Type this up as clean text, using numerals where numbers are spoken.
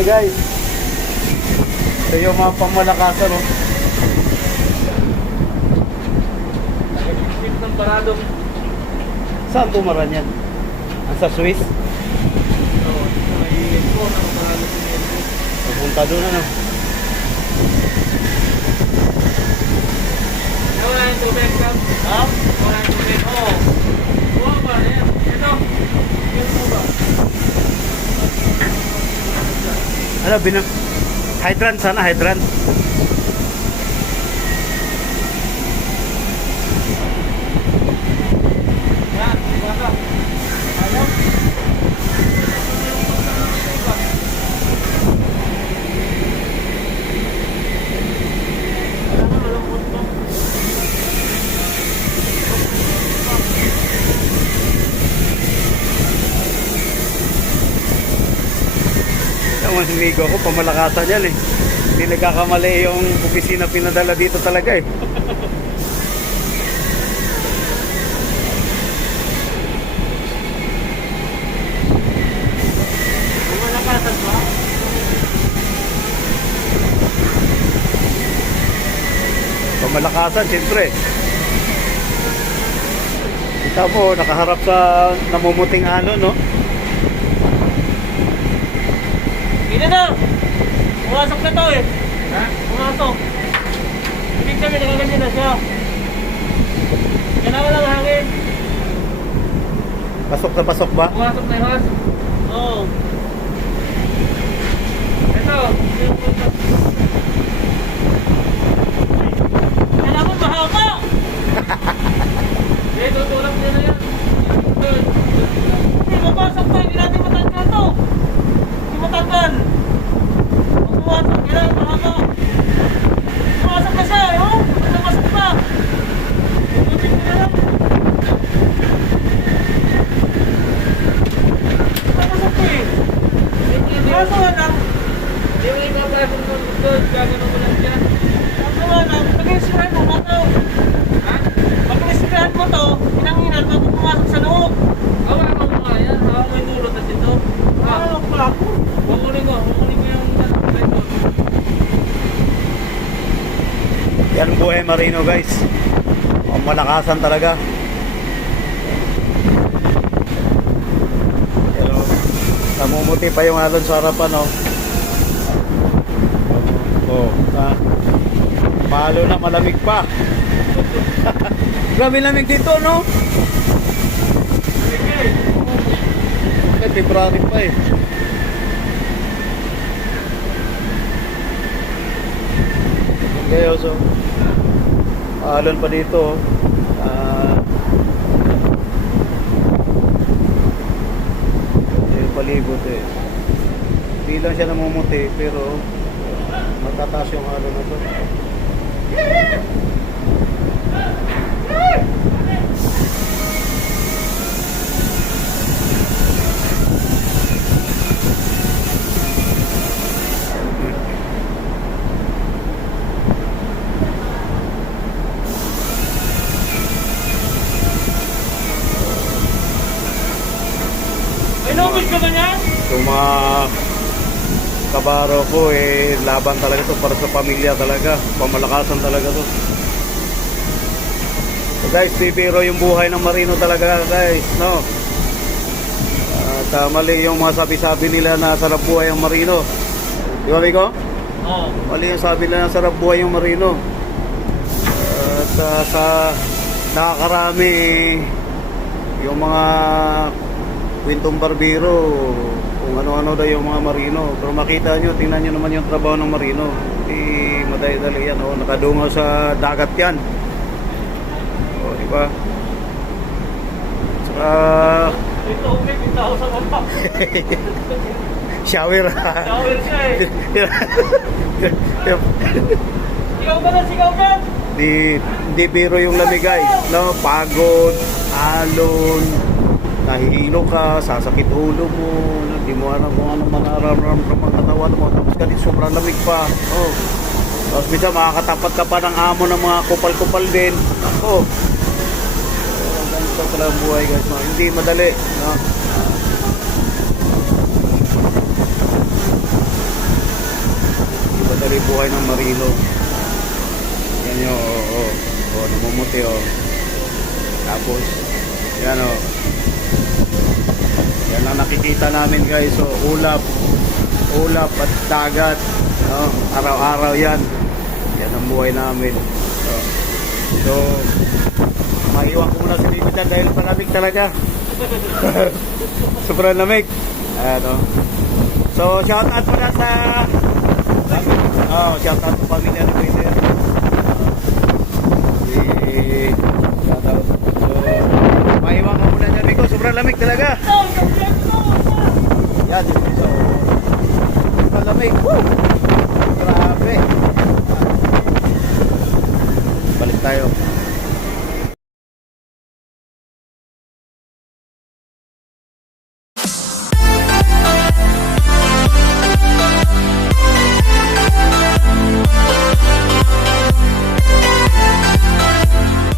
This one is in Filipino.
Hi guys. Ito yung mga pamalakasan, oh. Nag-isip ng parado. Saan tumaran yan? Sa Swiss? Oo, may po, nakaparado sa Miyempre. Papunta doon, ano? Wala yung tubig, Sam. Ha? Wala yung tubig. Oo. Buha ba? Ayan. Ito. Yung tuba. Ano, hydrant sana, hydrant. Yan, bata. Ayaw. Wala na, malungkot pa. Yung mga sinigo ko, pamalakasan yan eh. Hindi nagkakamali yung opisina pinadala dito talaga eh. Pumalakasan ba? Pamalakasan, siyempre. Kita mo, nakaharap sa namumuting ano, no? Hindi na! Pumasok na to eh! Ha? Pumasok! Ibig sabihin, nakaganyan na siya. Kailangan lang hangin. Pasok na pasok ba? Pumasok na yun. Oo. Ito. Kailangan mahaba! Eh, tutulak niya na yan. Hindi, mapasok to. Hindi natin matanggal to. Hindi matanggal. Kung pumasok, kailangan mahaba. Pumasok na siya, oh. Pumasok pa. Tutusin ko na lang. Pumasok ko eh. Kaso nga lang. Hindi mo ipapasok mo doon. Gagano mo lang siya. Kaso nga lang. Pag-isirahan mo to. Ha? Pag-isirahan mo to, hinang-hinan bago pumasok sa loob. Hawakan mo nga yan. Hawakan mo yung dulot at ito. Hawakan pa ako. Kukunin ko yung ito. Yan ang buhay marino guys. Ang malakasan talaga. Pero namumuti pa yung alon sa harapan, oh. Oh, malo na, malamig pa. Grabe lamig dito, no? February pa eh. Okay, so alon pa dito, yung palibot eh. Hindi lang siya namumuti, pero matataas yung alon na to. Ay, lumos ka ba niyan? Yung mga kabaro ko eh, laban talaga to para sa pamilya talaga. Pamalakasan talaga to. So guys, bibiro yung buhay ng marino talaga guys, no? At mali yung mga sabi-sabi nila na sarap buhay ang marino. Di ba, Miko? Oo. Mali yung sabi nila na sarap buhay yung marino. At sa nakakarami yung mga kwentong barbero, kung ano-ano daw yung mga marino. Pero makita nyo, tingnan nyo naman yung trabaho ng marino. Hindi madali-dali yan, oh. Nakadungaw sa dagat yan. O, diba? Saka Ito, umit, yung tao sa mata. shower. Shower siya eh. Sigaw ka na, sigaw ka! Di biro yung lamig guys, no? Pagod, alon, nahihilo ka, sasakit ulo mo, hindi mo alam kung ano manaramdaman ng katawan mo, tapos ganit sobrang lamig pa. Oh. Tapos minsan makakatapat ka pa ng amo ng mga kupal-kupal din. Oh. Ganito pala ang buhay guys, no? Hindi madali, no? buhay ng marino. Yan yun, namumuti tapos yan yan ang nakikita namin guys. So ulap at dagat, araw-araw yan ang buhay namin. So maiwan ko muna sa limitan dahil malamig talaga. Sobrang lamig. So shout out muna sa shout out sa pamilya ni Peter. Shout out. So maiwan ko muna dyan Rico, sobrang lamig talaga. Yan, so sobrang lamig. Woo!